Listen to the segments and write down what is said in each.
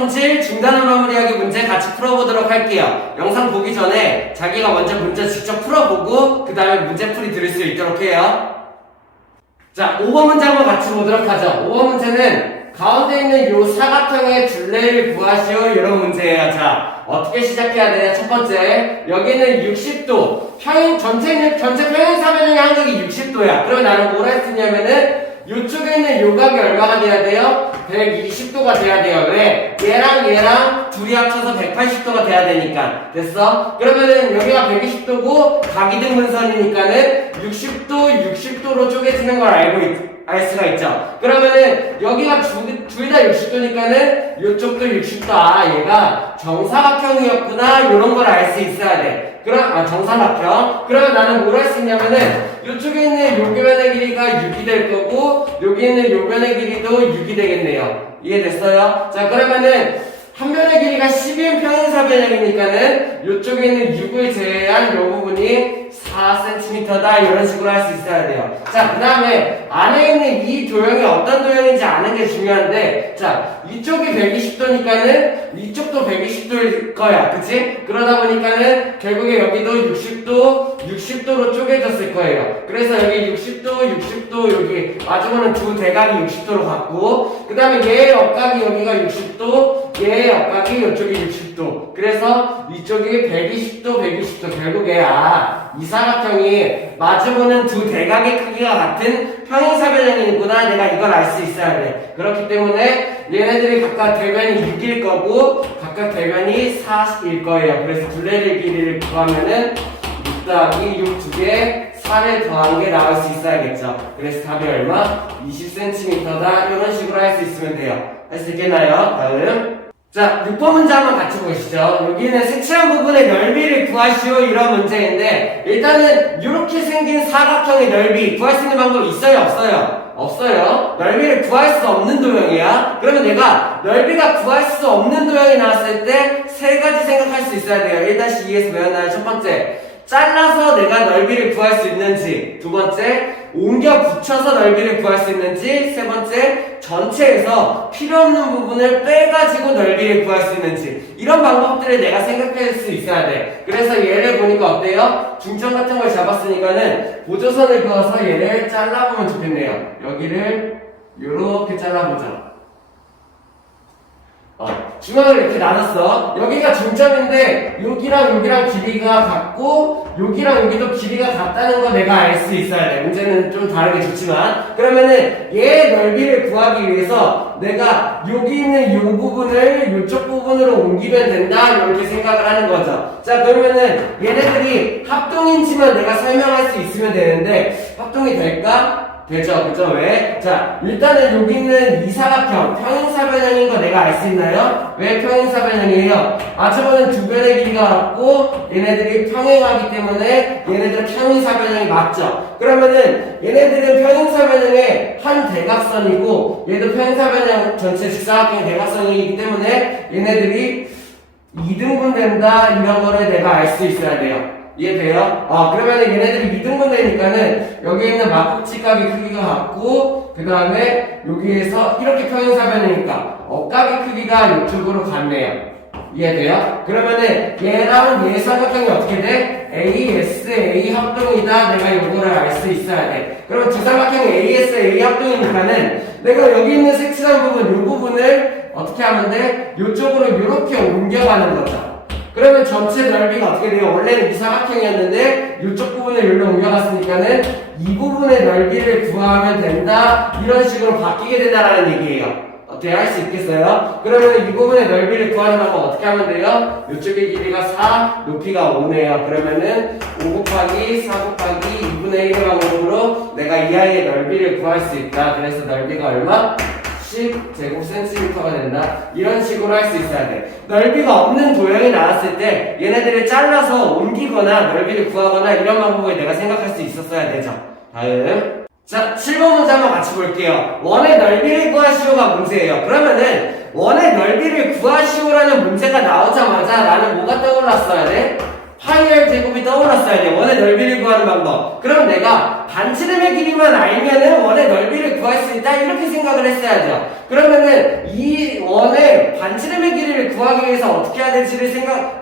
성질, 중단을 마무리하기 문제 같이 풀어보도록 할게요. 영상 보기 전에 자기가 먼저 문제 직접 풀어보고 그 다음에 문제풀이 들을 수 있도록 해요. 자, 5번 문제 한번 같이 보도록 하죠. 5번 문제는 가운데 있는 요 사각형의 둘레를 구하시오 이런 문제예요. 자, 어떻게 시작해야 되냐? 첫 번째, 여기는 60도 전체 평행사변형의 한각이 60도야. 그러면 나는 뭘 할 수 있냐면은 이쪽에 있는 요 각이 얼마가 돼야 돼요? 120도가 돼야 돼요. 왜? 얘랑 둘이 합쳐서 180도가 돼야 되니까. 됐어? 그러면은 여기가 120도고 각이등분선이니까는 60도로 쪼개지는 걸 알 수가 있죠. 그러면은 여기가 둘 다 60도니까는 이쪽도 60도. 아, 얘가 정사각형이었구나. 이런 걸 알 수 있어야 돼. 정사각형. 그러면 나는 뭘 할 수 있냐면은 이쪽에 있는 요 변의 길이가 6이 될 거고 여기 있는 요 변의 길이도 6이 되겠네요. 이해됐어요? 자, 그러면은 한 변의 길이가 10인 평행사변형이니까는 이쪽에 있는 6을 제외한 요 부분이 4cm다 이런 식으로 할 수 있어야 돼요. 자, 그 다음에 안에 있는 이 도형이 어떤 도형인지 아는 게 중요한데, 자, 이쪽이 120도니까는 이쪽도 120도일 거야. 그치? 그러다 보니까는 결국에 여기도 60도로 쪼개졌을 거예요. 그래서 여기 60도 여기 마주보는 두 대각이 60도로 갔고, 그 다음에 얘의 옆각이 여기가 60도, 얘의 옆각이 이쪽이 60도. 그래서 이쪽이 120도 결국에 이 사각형이 마주보는 두 대각의 크기가 같은 평행사변형이구나. 내가 이걸 알 수 있어야 돼. 그렇기 때문에 얘네들이 각각 대변이 6일 거고 각각 대변이 4일 거예요. 그래서 둘레의 길이를 구하면은 6 더하기 6 두 개 4를 더한 게 나올 수 있어야겠죠. 그래서 답이 얼마? 20cm다. 이런 식으로 할 수 있으면 돼요. 할 수 있겠나요? 다음. 자, 6번 문제 한번 같이 보시죠. 여기는 색칠한 부분의 넓이를 구하시오 이런 문제인데 일단은 이렇게 생긴 사각형의 넓이 구할 수 있는 방법이 있어요? 없어요? 없어요. 넓이를 구할 수 없는 도형이야. 그러면 내가 넓이가 구할 수 없는 도형이 나왔을 때 세 가지 생각할 수 있어야 돼요. 1-2에서 배웠나요? 첫 번째, 잘라서 내가 넓이를 구할 수 있는지. 두 번째, 옮겨 붙여서 넓이를 구할 수 있는지. 세 번째, 전체에서 필요 없는 부분을 빼가지고 넓이를 구할 수 있는지. 이런 방법들을 내가 생각할 수 있어야 돼. 그래서 얘를 보니까 어때요? 중점 같은 걸 잡았으니까는 보조선을 그어서 얘를 잘라보면 좋겠네요. 여기를 요렇게 잘라보자. 중앙을 이렇게 나눴어. 여기가 중점인데 여기랑 길이가 같고 여기랑 여기도 길이가 같다는 거 내가 알 수 있어야 돼. 문제는 좀 다르게 좋지만 그러면은 얘의 넓이를 구하기 위해서 내가 여기 있는 요 부분을 이쪽 부분으로 옮기면 된다 이렇게 생각을 하는 거죠. 자, 그러면은 얘네들이 합동인지만 내가 설명할 수 있으면 되는데 합동이 될까? 되죠, 그죠? 왜? 자, 일단은 여기 있는 이 사각형, 평행사변형인 거 내가 알 수 있나요? 왜 평행사변형이에요? 마주보는 두 변의 길이가 같고, 얘네들이 평행하기 때문에 얘네들은 평행사변형이 맞죠? 그러면은 얘네들은 평행사변형의 한 대각선이고, 얘도 평행사변형 전체 직사각형 대각선이기 때문에 얘네들이 2등분 된다, 이런 거를 내가 알 수 있어야 돼요. 이해돼요? 그러면은 얘네들이 2등분 되니까는 여기 있는 막국지각의 크기가 같고 그 다음에 여기에서 이렇게 평행사변이니까 억각의 크기가 이쪽으로 같네요. 이해돼요? 그러면은 얘랑 얘 사각형이 어떻게 돼? ASA 합동이다. 내가 이거를 알 수 있어야 돼. 그러면 두 사각형이 ASA 합동이니까는 내가 여기 있는 색칠한 부분 이 부분을 어떻게 하면 돼? 이쪽으로 이렇게 옮겨가는 거죠. 그러면 전체 넓이가 어떻게 돼요? 원래는 이 사각형이었는데 이쪽 부분을 여기로 옮겨갔으니까는 이 부분의 넓이를 구하면 된다. 이런 식으로 바뀌게 된다라는 얘기예요. 어떻게 할 수 있겠어요? 그러면 이 부분의 넓이를 구하는 방법 어떻게 하면 돼요? 이쪽의 길이가 4, 높이가 5네요. 그러면은 5 곱하기 4 곱하기 2분의 1의 방법으로 내가 이 아이의 넓이를 구할 수 있다. 그래서 넓이가 얼마? 10제곱cm가 된다. 이런 식으로 할 수 있어야 돼. 넓이가 없는 도형이 나왔을 때 얘네들을 잘라서 옮기거나 넓이를 구하거나 이런 방법을 내가 생각할 수 있었어야 되죠. 다음. 자, 7번 문제 한번 같이 볼게요. 원의 넓이를 구하시오가 문제예요. 그러면은 원의 넓이를 구하시오라는 문제가 나오자마자 나는 뭐가 떠올랐어야 돼? 파이 r 제곱이 떠올랐어야 돼. 원의 넓이를 구하는 방법. 그럼 내가 반지름의 길이만 알면은 원의 넓이를 구할 수 있다 이렇게 생각을 했어야죠. 그러면은 이 원의 반지름의 길이를 구하기 위해서 어떻게 해야 될지를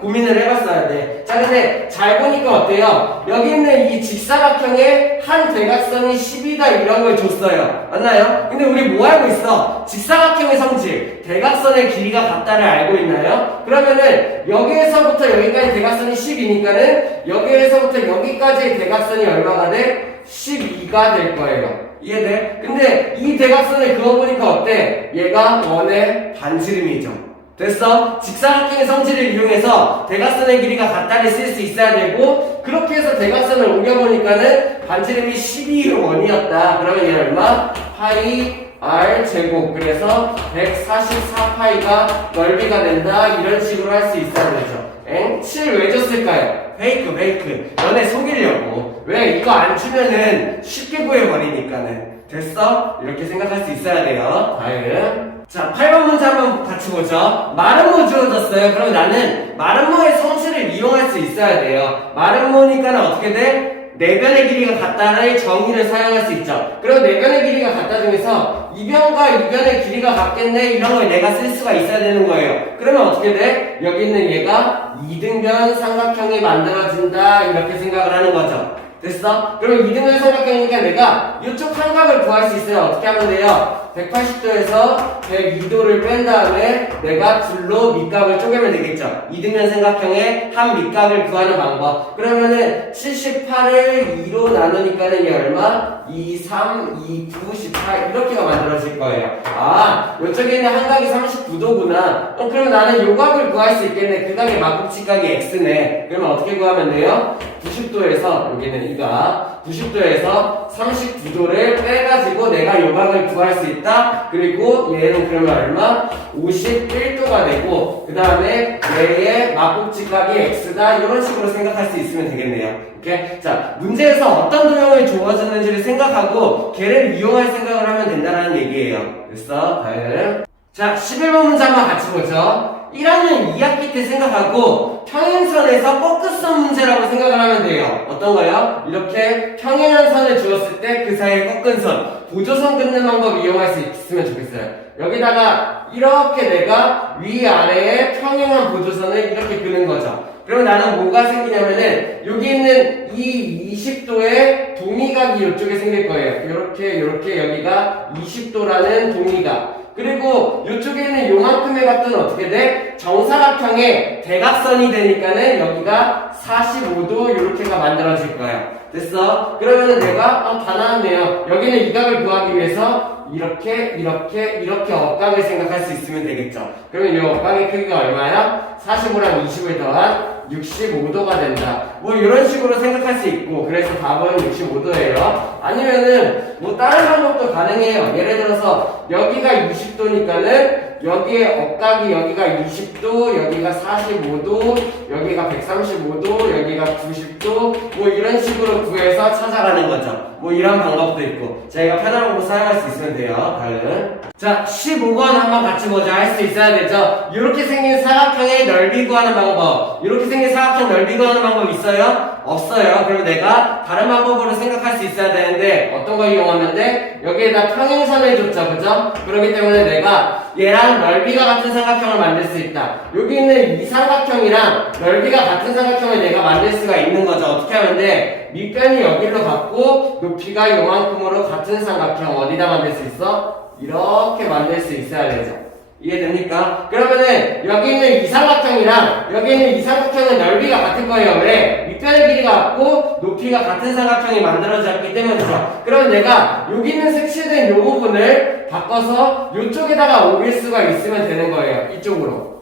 고민을 해봤어야 돼. 자, 근데 잘 보니까 어때요? 여기 있는 이 직사각형의 한 대각선이 10이다 이런 걸 줬어요. 맞나요? 근데 우리 뭐 알고 있어? 직사각형의 성질, 대각선의 길이가 같다를 알고 있나요? 그러면은 여기에서부터 여기까지 대각선이 10이니까는 여기에서부터 여기까지의 대각선이 얼마가 돼? 12가 될 거예요. 이해돼? 근데 이 대각선을 그어보니까 어때? 얘가 원의 반지름이죠. 됐어? 직사각형의 성질을 이용해서 대각선의 길이가 같다를 쓸 수 있어야 되고, 그렇게 해서 대각선을 옮겨보니까는 반지름이 12의 원이었다. 그러면 얘 얼마? 파이 r 제곱. 그래서 144파이가 넓이가 된다. 이런 식으로 할 수 있어야 되죠. 7 왜 줬을까요? 페이크. 너네 속이려고. 왜? 이거 안 주면은 쉽게 구해버리니까는. 됐어? 이렇게 생각할 수 있어야 돼요. 다음. 자, 8번 문제 한번 같이 보죠. 마름모 주어졌어요. 그럼 나는 마름모의 성질을 이용할 수 있어야 돼요. 마름모니까는 어떻게 돼? 내변의 길이가 같다를 정의를 사용할 수 있죠. 그럼 내변의 길이가 같다 중에서 이변과 이변의 길이가 같겠네 이런 걸 내가 쓸 수가 있어야 되는 거예요. 그러면 어떻게 돼? 여기 있는 얘가 이등변 삼각형이 만들어진다 이렇게 생각을 하는 거죠. 됐어? 그럼 이등변 삼각형이니까 내가 이쪽 삼각을 구할 수 있어요. 어떻게 하면 돼요? 180도에서 102도를 뺀 다음에 내가 둘로 밑각을 쪼개면 되겠죠. 이등변 삼각형의 한 밑각을 구하는 방법. 그러면은 78을 2로 나누니까는 얘 얼마? 2, 3, 2, 9, 18 이렇게가 만들어질 거예요. 아, 이쪽에 있는 한 각이 39도구나. 그럼 나는 요 각을 구할 수 있겠네. 그 각의 막급치각이 x네. 그러면 어떻게 구하면 돼요? 90도에서 여기는 이가 90도에서 39도를 빼가지고 내가 요 각을 구할 수 있다. 그리고 얘는 그러면 얼마? 51도가 되고 그 다음에 얘의 막급치각이 x다. 이런 식으로 생각할 수 있으면 되겠네요. 오케이? 자, 문제에서 어떤 도형을 주어졌는지를 생각하고 걔를 이용할 생각을 하면 된다는 얘기예요. 됐어? 다음. 자, 11번 문제 한번 같이 보죠. 1학년 2학기 때 생각하고 평행선에서 꺾을선 문제라고 생각을 하면 돼요. 어떤 거요? 이렇게 평행한 선을 주었을 때 그 사이에 꺾은 선, 보조선 긋는 방법 이용할 수 있으면 좋겠어요. 여기다가 이렇게 내가 위아래에 평행한 보조선을 이렇게 그는 거죠. 그러면 나는 뭐가 생기냐면은 여기 있는 이 20도의 동의각이 이쪽에 생길 거예요. 이렇게 여기가 20도라는 동의각. 그리고 이쪽에 있는 요만큼의 각도는 어떻게 돼? 정사각형의 대각선이 되니까는 여기가 45도 이렇게가 만들어질 거야. 됐어? 그러면은 내가 다 나왔네요. 여기는 이 각을 구하기 위해서 이렇게 억각을 생각할 수 있으면 되겠죠. 그러면 이 억각의 크기가 얼마야? 45랑 20을 더한 65도가 된다. 뭐 이런 식으로 생각할 수 있고, 그래서 답은 65도예요. 아니면은 뭐 다른 방법도 가능해요. 예를 들어서 여기가 20도니까는 여기에 억각이 여기가 20도, 여기가 45도, 여기가 135도, 여기가 90도, 뭐 이런 식으로 구해서 찾아가는 거죠. 뭐 이런 방법도 있고, 저희가 편한 방법 사용할 수 있으면 돼요. 다음. 자, 15번 한번 같이 보자. 할 수 있어야 되죠. 이렇게 생긴 사각형의 넓이 구하는 방법, 이렇게 생긴 사각형 넓이 구하는 방법 있어요? 없어요. 그럼 내가 다른 방법으로 생각할 수 있어야 되는데 어떤 거 이용하면 돼? 여기에다 평행선을 줬죠. 그죠? 그렇기 때문에 내가 얘랑 넓이가 같은 삼각형을 만들 수 있다. 여기 있는 이 삼각형이랑 넓이가 같은 삼각형을 내가 만들 수가 있는 거죠. 어떻게 하면 돼? 밑변이 여기로 갔고 높이가 요만큼으로 같은 삼각형 어디다 만들 수 있어? 이렇게 만들 수 있어야 되죠. 이해됩니까? 그러면은 여기 있는 이 삼각형이랑 여기 있는 이 삼각형은 넓이가 같을 거예요. 왜? 밑변의 길이가 같고 높이가 같은 삼각형이 만들어졌기 때문이죠. 그러면 내가 여기 있는 색칠된 요 부분을 바꿔서 이쪽에다가 옮길 수가 있으면 되는 거예요. 이쪽으로.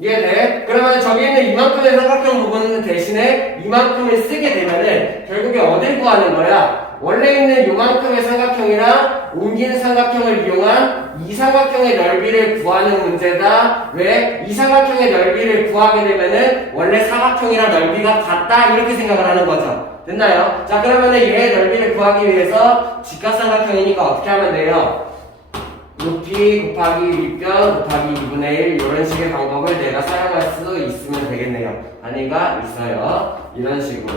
이해돼? 그러면 저기 있는 이만큼의 삼각형 부분 대신에 이만큼을 쓰게 되면은 결국에 어딜 구하는 거야? 원래 있는 요만큼의 삼각형이랑 옮긴 삼각형을 이용한 이 삼각형의 넓이를 구하는 문제다. 왜? 이 삼각형의 넓이를 구하게 되면은 원래 사각형이랑 넓이가 같다 이렇게 생각을 하는 거죠. 됐나요? 자, 그러면은 얘의 넓이를 구하기 위해서 직각삼각형이니까 어떻게 하면 돼요? 높이 곱하기 윗변 곱하기 2분의 1 이런 식의 방법을 내가 사용할 수 있으면 되겠네요. 단위가 있어요. 이런 식으로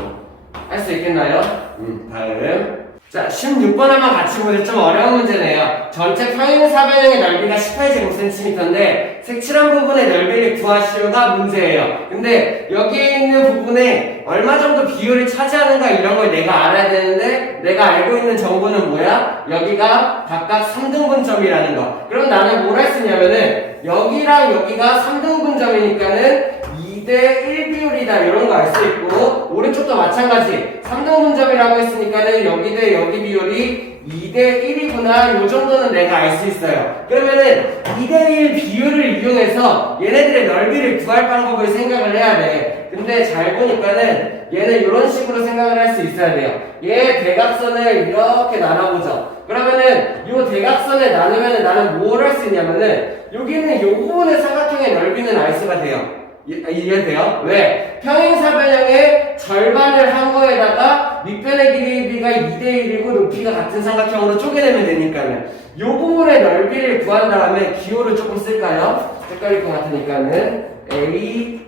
할 수 있겠나요? 다음. 자, 16번 한번 같이 보세요. 좀 어려운 문제네요. 전체 평행사변형의 넓이가 18제곱cm인데 색칠한 부분의 넓이를 구하시오가 문제예요. 근데 여기에 있는 부분에 얼마 정도 비율을 차지하는가 이런 걸 내가 알아야 되는데 내가 알고 있는 정보는 뭐야? 여기가 각각 3등분점이라는 거. 그럼 나는 뭘 할 수 있냐면은 여기랑 여기가 3등분점이니까는 2대1 비율이다 이런 거 알 수 있고 오른쪽도 마찬가지 3등분점이라고 했으니까는 여기 대 여기 비율이 2대1이구나 요 정도는 내가 알 수 있어요. 그러면은 2대1 비율을 이용해서 얘네들의 넓이를 구할 방법을 생각을 해야 돼. 근데 잘 보니까는 얘는 이런 식으로 생각을 할 수 있어야 돼요. 얘 대각선을 이렇게 나눠보죠. 그러면은 요 대각선을 나누면은 나는 뭘 할 수 있냐면은 여기는 요 부분의 삼각형의 넓이는 알 수가 돼요. 이해돼요? 왜? 평행사변형의 절반을 한 거에다가 밑변의 길이가 2대1이고 높이가 같은 삼각형으로 쪼개내면 되니까는 요 부분의 넓이를 구한 다음에 기호를 조금 쓸까요? 헷갈릴 것 같으니까는 A,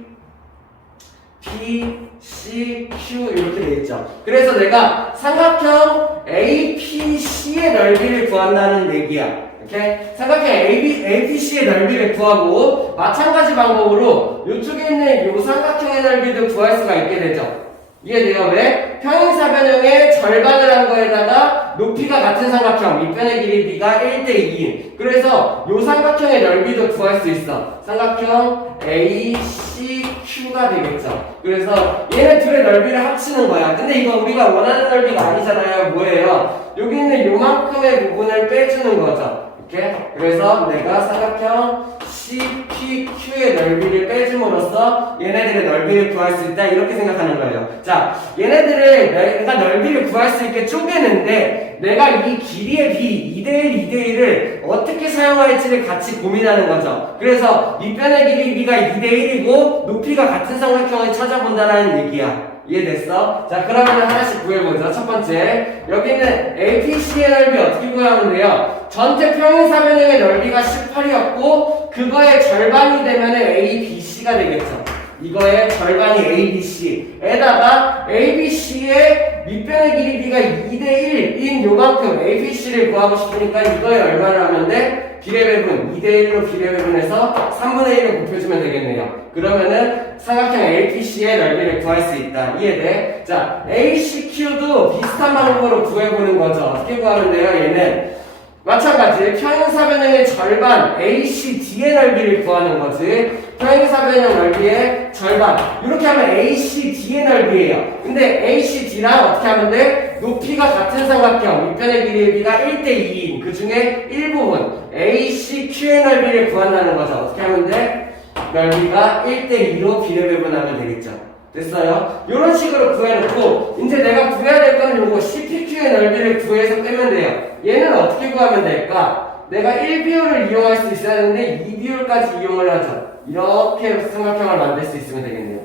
P, C, Q 이렇게 되어있죠. 그래서 내가 삼각형 A, P, C의 넓이를 구한다는 얘기야. 오케이? 삼각형 ABC의 넓이를 구하고 마찬가지 방법으로 이쪽에 있는 이 삼각형의 넓이도 구할 수가 있게 되죠. 이해돼요? 왜? 평행사변형의 절반을 한 거에다가 높이가 같은 삼각형 밑변의 길이가 1대2인 그래서 이 삼각형의 넓이도 구할 수 있어. 삼각형 ACQ가 되겠죠. 그래서 얘네 둘의 넓이를 합치는 거야. 근데 이거 우리가 원하는 넓이가 아니잖아요. 뭐예요? 여기 있는 요만큼의 부분을 빼주는 거죠. 이렇게. 그래서 내가 삼각형 CPQ의 넓이를 빼줌으로써 얘네들의 넓이를 구할 수 있다 이렇게 생각하는 거예요. 자, 얘네들을 내가 넓이를 구할 수 있게 쪼개는데 내가 이 길이의 B 2대1, 2대1을 어떻게 사용할지를 같이 고민하는 거죠. 그래서 밑변의 길이 B가 2대1이고 높이가 같은 삼각형을 찾아본다는 얘기야. 이해됐어? 자, 그러면 하나씩 구해보죠. 첫 번째, 여기는 APC의 넓이 어떻게 구하면 돼요? 전체 평행사변형의 넓이가 18이었고 그거의 절반이 되면 ABC가 되겠죠. 이거의 절반이 ABC에다가 ABC의 밑변의 길이 B가 2대1인 요만큼 ABC를 구하고 싶으니까 이거에 얼마를 하면 돼? 비례배분 2대1로 비례배분해서 3분의 1을 곱해주면 되겠네요. 그러면은 삼각형 APC의 넓이를 구할 수 있다. 이해돼? 자, ACQ도 비슷한 방법으로 구해보는 거죠. 어떻게 구하면 돼요? 얘는 마찬가지 평행사변형의 절반 ACD의 넓이를 구하는 거지. 평행사변형 넓이의 절반 이렇게 하면 ACD의 넓이에요. 근데 ACD랑 어떻게 하면 돼? 높이가 같은 삼각형 밑변의 길이가 1대2인 그 중에 일부분 ACQ의 넓이를 구한다는 거죠. 어떻게 하면 돼? 넓이가 1대2로 비례배분하면 되겠죠. 됐어요? 이런 식으로 구해놓고 이제 내가 구해야 될 거는 요거 CPQ의 넓이를 구해서 빼면 돼요. 얘는 어떻게 구하면 될까? 내가 1비율을 이용할 수 있어야 하는데 2비율까지 이용을 하죠. 이렇게 삼각형을 만들 수 있으면 되겠네요.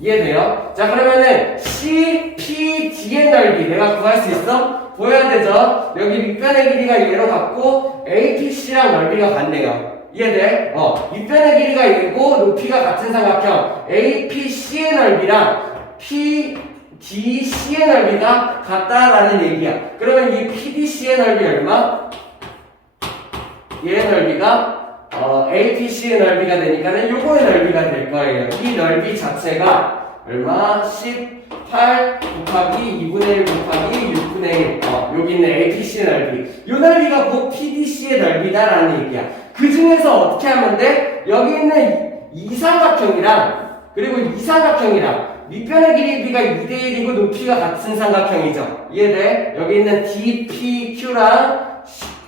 이해돼요? 자, 그러면은 CPD의 넓이 내가 구할 수 있어? 보여야 되죠? 여기 밑변의 길이가 얘로 같고 APC랑 넓이가 같네요. 이해돼? 밑변의 길이가 얘고 높이가 같은 삼각형 APC의 넓이랑 PDC의 넓이가 같다라는 얘기야. 그러면 이 PDC의 넓이 얼마? 얘의 넓이가 APC의 넓이가 되니까는 요거의 넓이가 될 거예요. 이 넓이 자체가 얼마? 18 곱하기 2분의 1 곱하기 6분의 1 여기 있는 APC의 넓이 요 넓이가 곧 PDC의 넓이다라는 얘기야. 그 중에서 어떻게 하면 돼? 여기 있는 이 삼각형이랑 그리고 이 삼각형이랑 밑변의 길이 B가 2대1이고 높이가 같은 삼각형이죠. 이해돼? 여기 있는 DPQ랑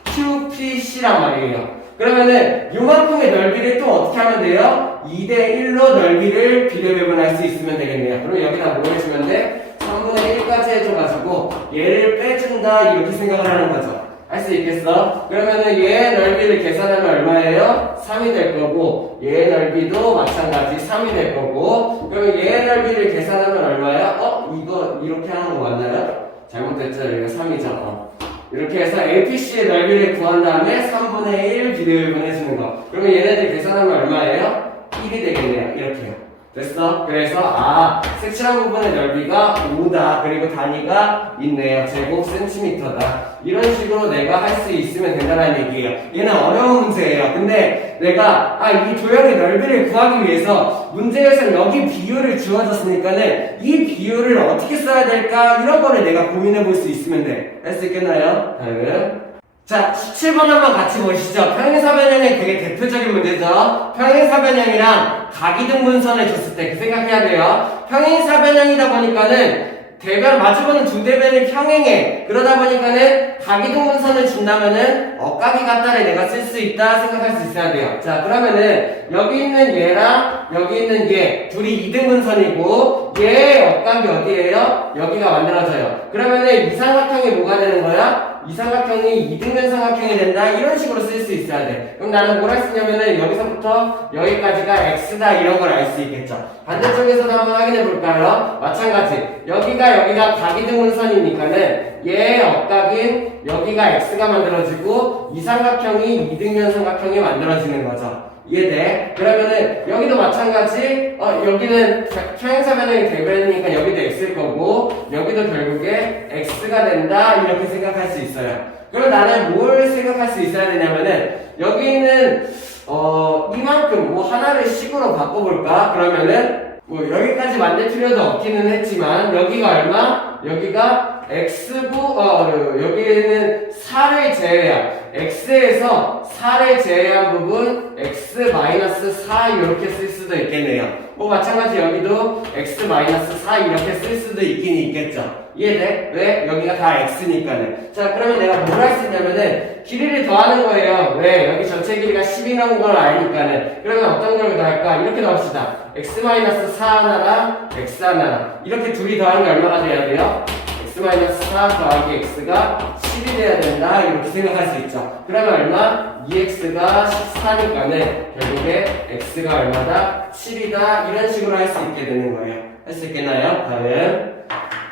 QPC란 말이에요. 그러면은 요만큼의 넓이를 또 어떻게 하면 돼요? 2대1로 넓이를 비례배분할 수 있으면 되겠네요. 그럼 여기다 뭐 해주면 돼? 3분의 1까지 해줘가지고 얘를 빼준다 이렇게 생각을 하는 거죠. 할 수 있겠어? 그러면은 얘의 넓이를 계산하면 얼마예요? 3이 될 거고 얘의 넓이도 마찬가지 3이 될 거고 그러면 얘의 넓이를 계산하면 얼마야? 이거 이렇게 하는 거 맞나요? 잘못됐죠? 여기가 3이죠? 이렇게 해서 APC의 넓이를 구한 다음에 3분의 1 비례배분 해주는 거. 그러면 얘네들 계산하면 얼마예요? 1이 되겠네요. 이렇게요. 됐어? 그래서 색칠한 부분의 넓이가 5다. 그리고 단위가 있네요. 제곱 센티미터다. 이런 식으로 내가 할 수 있으면 된다는 얘기예요. 얘는 어려운 문제예요. 근데 내가 이 도형의 넓이를 구하기 위해서 문제에서 여기 비율을 주어졌으니까는 이 비율을 어떻게 써야 될까? 이런 거를 내가 고민해 볼 수 있으면 돼. 할 수 있겠나요? 다음은 자, 17번 한번 같이 보시죠. 평행사변형의 되게 대표적인 문제죠. 평행사변형이랑 각이등분선을 줬을 때 생각해야 돼요. 평행사변형이다 보니까는 대변, 마주보는 두 대변이 평행해. 그러다 보니까는 각이등분선을 준다면은 억각이 같다를 내가 쓸 수 있다 생각할 수 있어야 돼요. 자, 그러면은 여기 있는 얘랑 여기 있는 얘 둘이 이등분선이고 얘의 억각이 어디예요? 여기가 만들어져요. 그러면은 이 삼각형이 뭐가 되는 거야? 이 삼각형이 이등변 삼각형이 된다. 이런 식으로 쓸 수 있어야 돼. 그럼 나는 뭘 할 수 있냐면은 여기서부터 여기까지가 x다 이런 걸 알 수 있겠죠. 반대쪽에서도 한번 확인해 볼까요? 마찬가지. 여기가 각이등분선이니까는 얘의 억각인 여기가 x가 만들어지고 이 삼각형이 이등변 삼각형이 만들어지는 거죠. 이해돼? 그러면은 여기도 마찬가지. 여기는 평행사변형이 대변이니까 여기도 x일 거고 여기도 결국에 x가 된다 이렇게 생각할 수 있어요. 그럼 나는 뭘 생각할 수 있어야 되냐면은 여기 있는 이만큼 하나를 식으로 바꿔볼까? 그러면은 여기까지 만들 필요도 없기는 했지만 여기가 얼마? 여기가 x고 여기는 4를 제외한 x에서 4를 제외한 부분 x-4 이렇게 쓸 수도 있겠네요. 마찬가지 여기도 x-4 이렇게 쓸 수도 있긴 있겠죠. 이해돼? 왜? 여기가 다 x니까는. 자, 그러면 내가 뭘 할 수 있냐면은 길이를 더하는 거예요. 왜? 여기 전체 길이가 10이 나온 걸 아니까는. 그러면 어떤 걸 더할까? 이렇게 더합시다. x-4 하나랑 x 하나랑 이렇게 둘이 더하는 게 얼마가 돼야 돼요? x-4 더하기 x가 10이 돼야 된다 이렇게 생각할 수 있죠. 그러면 얼마? 2x가 14니까는 결국에 x가 얼마다? 7이다 이런 식으로 할 수 있게 되는 거예요. 할 수 있겠나요? 다음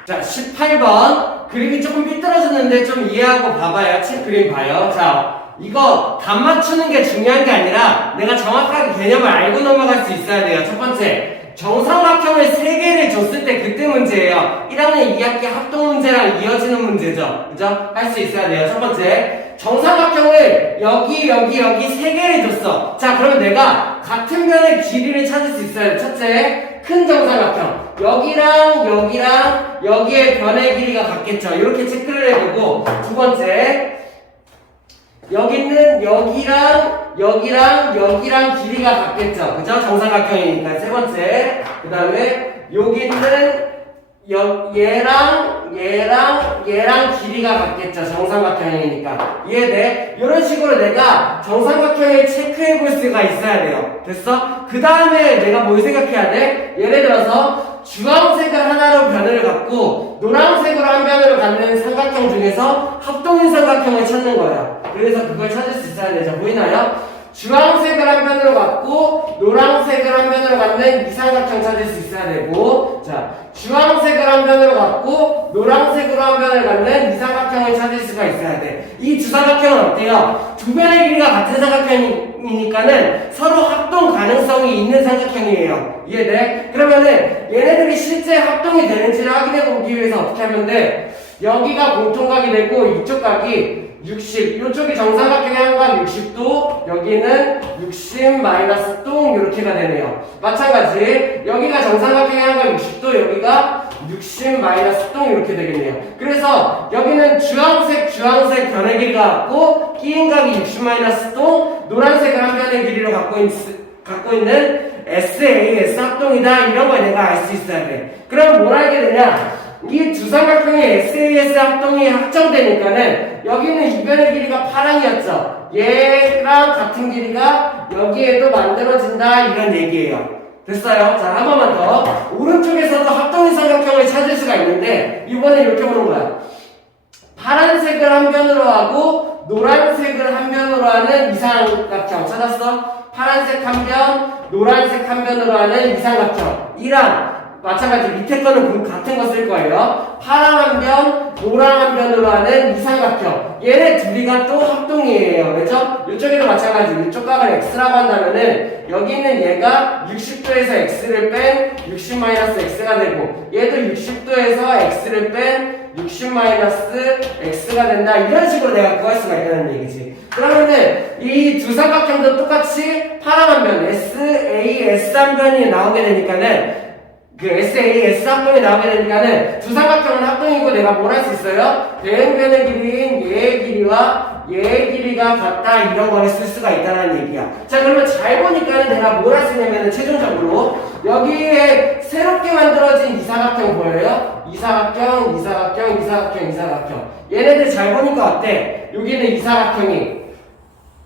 자 18번 그림이 조금 삐뚤어졌는데 좀 이해하고 봐봐요. 책 그림 봐요. 자 이거 답 맞추는 게 중요한 게 아니라 내가 정확하게 개념을 알고 넘어갈 수 있어야 돼요. 첫 번째 정삼각형을 3개를 줬을 때 그때 문제예요. 1학년 2학기 합동 문제랑 이어지는 문제죠. 그죠? 할 수 있어야 돼요. 첫 번째 정삼각형을 여기 3개를 줬어. 자 그러면 내가 같은 변의 길이를 찾을 수 있어야 돼. 첫째 큰 정삼각형 여기랑 여기의 변의 길이가 같겠죠. 이렇게 체크를 해보고 두 번째 여기는 여기랑 길이가 같겠죠. 그죠? 정삼각형이니까. 세 번째. 그 다음에 여기는 얘랑 길이가 같겠죠. 정삼각형이니까. 이해돼? 이런 식으로 내가 정삼각형을 체크해 볼 수가 있어야 돼요. 됐어? 그 다음에 내가 뭘 생각해야 돼? 예를 들어서 주황색을 하나로 변을 갖고 노란색으로 한 변을 갖는 삼각형 중에서 합동인 삼각형을 찾는 거예요. 그래서 그걸 찾을 수 있어야 되죠. 보이나요? 주황색을 한 변으로 갖고 노란색을 한 변으로 갖는 이 삼각형 찾을 수 있어야 되고 자 주황색을 한 변으로 갖고 노란색으로 한 변을 갖는 이 삼각형을 찾을 수가 있어야 돼. 이 두 삼각형은 어때요? 두 변의 길이가 같은 삼각형이니까는 서로 합동 가능성이 있는 삼각형이에요. 이해돼? 그러면은 얘네들이 실제 합동이 되는지를 확인해 보기 위해서 어떻게 하면 돼? 여기가 공통각이 되고 이쪽 각이 60, 이쪽이 정삼각형의 한각 60도, 여기는 60 마이너스 똥 이렇게가 되네요. 마찬가지 여기가 정삼각형의 한각 60도, 여기가 60 마이너스 똥 이렇게 되겠네요. 그래서 여기는 주황색 변의 길이가 같고 끼인 각이 60 마이너스 똥, 노란색을 한 변의 길이로 갖고 있는 SAS 합동이다 이런 걸 내가 알 수 있어야 돼. 그럼 뭘 알게 되냐? 이 두 삼각형의 SAS 합동이 확정되니까는 여기는 이 변의 길이가 파랑이었죠. 얘랑 같은 길이가 여기에도 만들어진다 이런 얘기예요. 됐어요? 자, 한 번만 더. 오른쪽에서도 합동인 삼각형을 찾을 수가 있는데 이번에 이렇게 보는 거야. 파란색을 한 변으로 하고 노란색을 한 변으로 하는 이 삼각형 찾았어? 파란색 한 변, 노란색 한 변으로 하는 이 삼각형. 이랑 마찬가지 밑에 거는 같은 거 쓸 거예요. 파랑 한 변, 노랑 한 변으로 하는 이삼각형. 얘네 둘이가 또 합동이에요. 그렇죠? 이쪽에도 마찬가지. 이쪽 각을 x라고 한다면은 여기 있는 얘가 60도에서 x를 뺀 60-x가 되고 얘도 60도에서 x를 뺀 60-x가 된다. 이런 식으로 내가 구할 수가 있다는 얘기지. 그러면은 이 두 삼각형도 똑같이 파랑 한 변, SA, S 한 변이 나오게 되니까는 그 SA, S 한 변이 나오게 되니까는 두 삼각형은 합동이고 내가 뭘 할 수 있어요? 대응변의 길이인 얘의 길이와 얘의 길이가 같다 이런 거를 쓸 수가 있다는 얘기야. 자 그러면 잘 보니까는 내가 뭘 할 수 있냐면은 최종적으로 여기에 새롭게 만들어진 이사각형 보여요? 이사각형, 이사각형, 이사각형, 이사각형. 얘네들 잘 보니까 어때? 여기는 이사각형이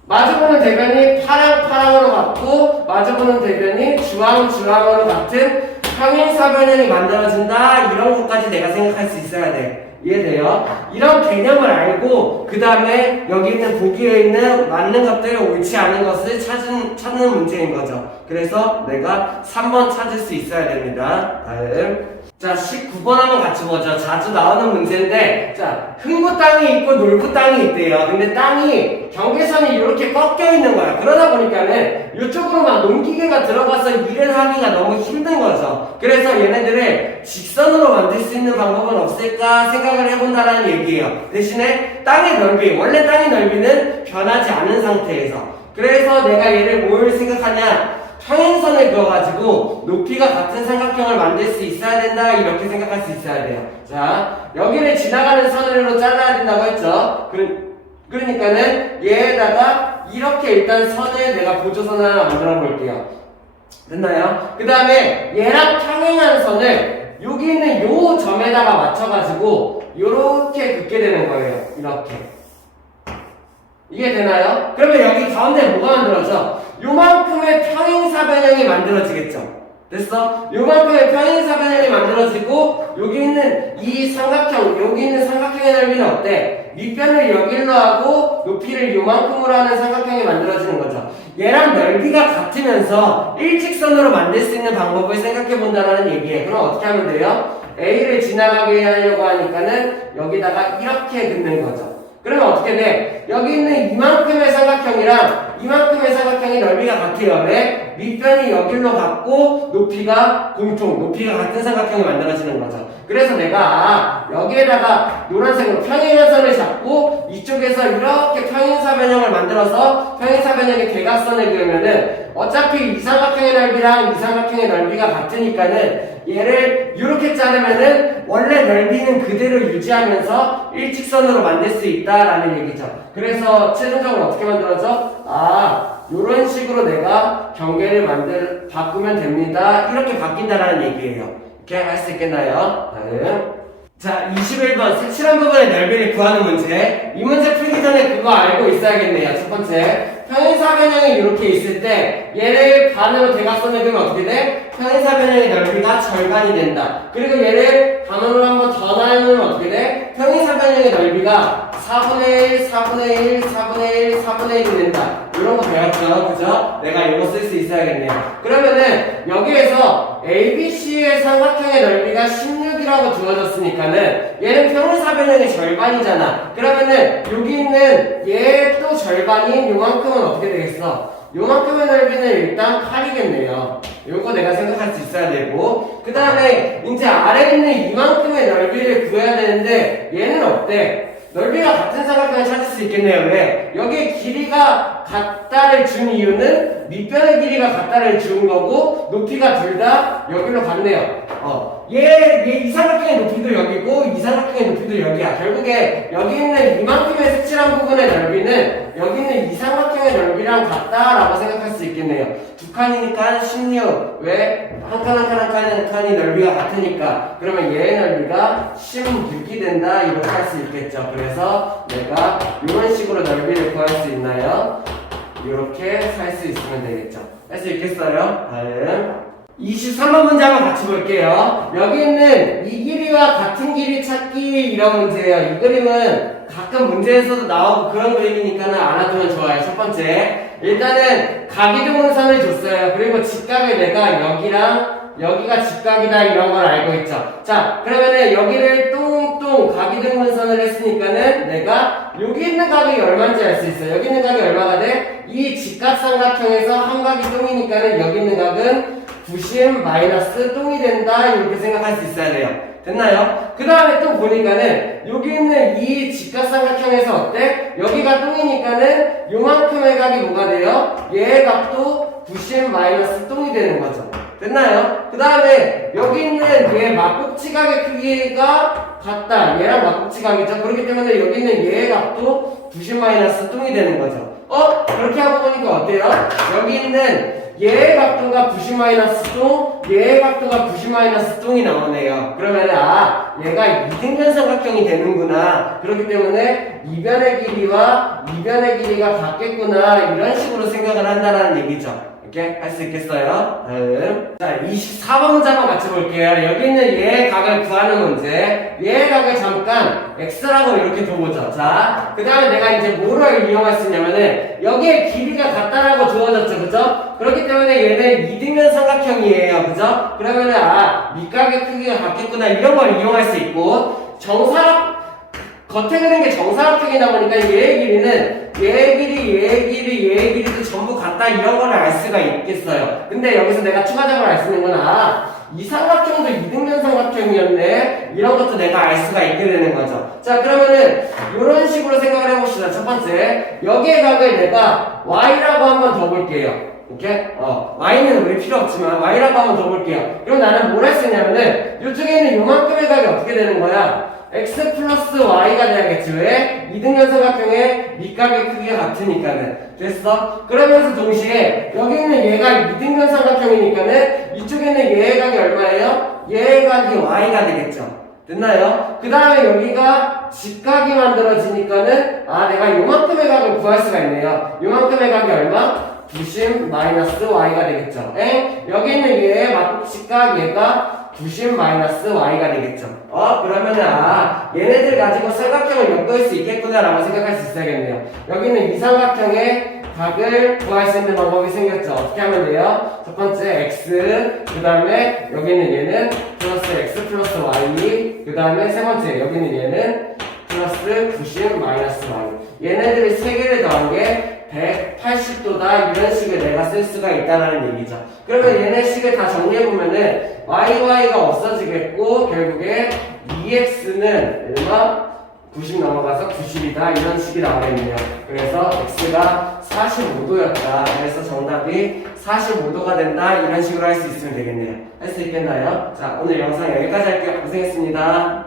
마주보는 대변이 파랑파랑으로 같고 마주보는 대변이 주황주황으로 같은 평행사변형이 만들어진다. 이런 것까지 내가 생각할 수 있어야 돼. 이해돼요? 이런 개념을 알고 그 다음에 여기 있는 보기에 있는 맞는 것들 옳지 않은 것을 찾는 문제인 거죠. 그래서 내가 3번 찾을 수 있어야 됩니다. 다음 자 19번 한번 같이 보죠. 자주 나오는 문제인데 자 흙무 땅이 있고 놀부 땅이 있대요. 근데 땅이 경계선이 이렇게 꺾여 있는 거야. 그러다 보니까는 이쪽으로 막 농기계가 들어가서 일을 하기가 너무 힘든 거죠. 그래서 얘네들을 직선으로 만들 수 있는 방법은 없을까 생각을 해본다라는 얘기예요. 대신에 땅의 넓이, 원래 땅의 넓이는 변하지 않은 상태에서 그래서 내가 얘를 뭘 생각하냐 평행선을 그어가지고 높이가 같은 삼각형을 만들 수 있어야 된다 이렇게 생각할 수 있어야 돼요. 자 여기를 지나가는 선으로 잘라야 된다고 했죠. 그러니까는 얘에다가 이렇게 일단 선을 내가 보조선을 하나 만들어 볼게요. 됐나요? 그 다음에 얘랑 평행한 선을 여기 있는 요 점에다가 맞춰가지고 요렇게 긋게 되는 거예요. 이렇게 이게 되나요? 그러면 여기 가운데 뭐가 만들어져? 요만큼의 평행사변형이 만들어지겠죠? 됐어? 요만큼의 평행사변형이 만들어지고 여기 있는 이 삼각형, 여기 있는 삼각형의 넓이는 어때? 밑변을 여기로 하고 높이를 요만큼으로 하는 삼각형이 만들어지는 거죠. 얘랑 넓이가 같으면서 일직선으로 만들 수 있는 방법을 생각해 본다는 얘기예요. 그럼 어떻게 하면 돼요? A를 지나가게 하려고 하니까는 여기다가 이렇게 긋는 거죠. 그러면 어떻게 돼? 여기 있는 이만큼의 삼각형이랑 이만큼의 삼각형이 넓이가 같아요. 왜? 밑변이 여기로 같고 높이가 공통, 높이가 같은 삼각형이 만들어지는 거죠. 그래서 내가 여기에다가 노란색으로 평행한 선을 잡고 이쪽에서 이렇게 평행사변형을 만들어서 평행사변형의 대각선을 그으면은 어차피 이 삼각형의 넓이랑 이 삼각형의 넓이가 같으니까는 얘를 이렇게 자르면은 원래 넓이는 그대로 유지하면서 일직선으로 만들 수 있다라는 얘기죠. 그래서 최종적으로 어떻게 만들어져? 요런 식으로 내가 경계를 바꾸면 됩니다. 이렇게 바뀐다라는 얘기예요. 이렇게 할 수 있겠나요? 다음. 자, 21번 색칠한 부분의 넓이를 구하는 문제. 이 문제 풀기 전에 그거 알고 있어야겠네요. 첫 번째, 평행사변형이 이렇게 있을 때 얘를 반으로 대각선을 그으면 어떻게 돼? 평행사변형의 넓이가 절반이 된다. 그리고 얘를 반으로 한번 더 나누면 어떻게 돼? 평행사변형의 넓이가 4분의 1, 4분의 1, 4분의 1, 4분의 1이 된다. 이런 거 배웠죠? 그죠? 내가 이거 쓸 수 있어야겠네요. 그러면은 여기에서 ABC의 삼각형의 넓이가 16이라고 주어졌으니까는 얘는 평행사변형의 절반이잖아. 그러면은 여기 있는 얘 또 절반인 요만큼은 어떻게 되겠어? 요만큼의 넓이는 일단 8이겠네요. 요거 내가 생각할 수 있어야 되고 그 다음에 이제 아래에 있는 이만큼의 넓이를 구해야 되는데 얘는 어때? 넓이가 같은 삼각형을 찾을 수 있겠네요. 왜? 여기에 길이가 같다를 준 이유는 밑변의 길이가 같다를 준 거고 높이가 둘 다 여기로 갔네요. 이 삼각형의 높이도 여기고 이 삼각형의 높이도 여기야. 결국에 여기 있는 이만큼의 색칠한 부분의 넓이는 여기 있는 이 삼각형의 넓이랑 같다라고 생각할 수 있겠네요. 두 칸이니까 16. 왜? 한 칸이 넓이가 같으니까. 그러면 얘의 넓이가 16이 된다. 이렇게 할 수 있겠죠. 그래서 내가 이런 식으로 넓이를 구할 수 있나요? 이렇게 살 수 있으면 되겠죠. 할 수 있겠어요? 다음. 23번 문제 한번 같이 볼게요. 여기 있는 이 길이와 같은 길이 찾기 이런 문제예요. 이 그림은 가끔 문제에서도 나오고 그런 그림이니까 알아두면 좋아요. 첫 번째, 일단은 가기둥선을 줬어요. 그리고 직각을 내가 여기랑 여기가 직각이다 이런 걸 알고 있죠. 자, 그러면은 여기를 뚱뚱 각이 등분선을 했으니까는 내가 여기 있는 각이 얼마인지 알 수 있어요. 여기 있는 각이 얼마가 돼? 이 직각삼각형에서 한 각이 뚱이니까는 여기 있는 각은 90 마이너스 뚱이 된다 이렇게 생각할 수 있어야 돼요. 됐나요? 그 다음에 또 보니까는 여기 있는 이 직각삼각형에서 어때? 여기가 뚱이니까는 요만큼의 각이 뭐가 돼요? 얘의 각도 90 마이너스 뚱이 되는 거죠. 됐나요? 그 다음에 여기 있는 얘 막국지각의 크기가 같다. 얘랑 막국지각이죠. 그렇기 때문에 여기 있는 얘의 각도 90 마이너스 뚱이 되는 거죠. 그렇게 하고 보니까 어때요? 여기 있는 얘의 각도가 90 마이너스 뚱, 얘의 각도가 90 마이너스 뚱이 나오네요. 그러면 얘가 이등변 삼각형이 되는구나. 그렇기 때문에 이변의 길이와 이변의 길이가 같겠구나. 이런 식으로 생각을 한다는 얘기죠. 이렇게 할 수 있겠어요? 다음. 자, 24번 문제 한번 같이 볼게요. 여기 있는 얘의 각을 구하는 문제. 얘의 각을 잠깐 x라고 이렇게 둬보죠. 자, 그 다음에 내가 이제 뭐를 이용할 수 있냐면은 여기에 길이가 같다라고 주어졌죠. 그죠? 그렇기 때문에 얘는 이등변 삼각형이에요. 그죠? 그러면은 밑각의 크기가 같겠구나. 이런 걸 이용할 수 있고 겉에 그린 게 정사각형이다 보니까 얘의 길이는 얘의 길이, 얘의 길이, 얘의 길이도 전부 같다 이런 걸 알 수가 있겠어요. 근데 여기서 내가 추가적으로 알 수 있는 건 이 삼각형도 이등변 삼각형이었네. 이런 것도 내가 알 수가 있게 되는 거죠. 자, 그러면은 이런 식으로 생각을 해봅시다. 첫 번째, 여기의 각을 내가 y라고 한번 더 볼게요. 이렇게 y는 우리 필요 없지만 y라고 한번 더 볼게요. 그럼 나는 뭘 할 수 있냐면은 이쪽에 있는 요만큼의 각이 어떻게 되는 거야? x 플러스 y가 돼야겠지. 왜? 이등변 삼각형의 밑각의 크기가 같으니까는. 됐어? 그러면서 동시에 여기 있는 얘가 이등변 삼각형이니까는 이쪽에 있는 얘의 각이 얼마예요? 얘의 각이 y가 되겠죠. 됐나요? 그 다음에 여기가 직각이 만들어지니까는 내가 요만큼의 각을 구할 수가 있네요. 요만큼의 각이 얼마? 90 마이너스 y가 되겠죠. 여기 있는 얘의 막직각 얘가 90 마이너스 y가 되겠죠. 그러면은 얘네들 가지고 삼각형을 엮을 수 있겠구나라고 생각할 수 있어야겠네요. 여기 있는 이 삼각형의 각을 구할 수 있는 방법이 생겼죠. 어떻게 하면 돼요? 첫 번째 x, 그 다음에 여기 있는 얘는 플러스 x 플러스 y, 그 다음에 세 번째 여기 있는 얘는 플러스 90 마이너스 y. 얘네들이 세 개를 더한 게 180도다 이런 식을 내가 쓸 수가 있다는 얘기죠. 그러면 얘네 식을 다 정리해보면은 y가 없어지겠고 결국에 2x는 얼마? 90 넘어가서 90이다 이런 식이 나오겠네요. 그래서 x가 45도였다. 그래서 정답이 45도가 된다 이런 식으로 할 수 있으면 되겠네요. 할 수 있겠나요? 자, 오늘 영상 여기까지 할게요. 고생했습니다.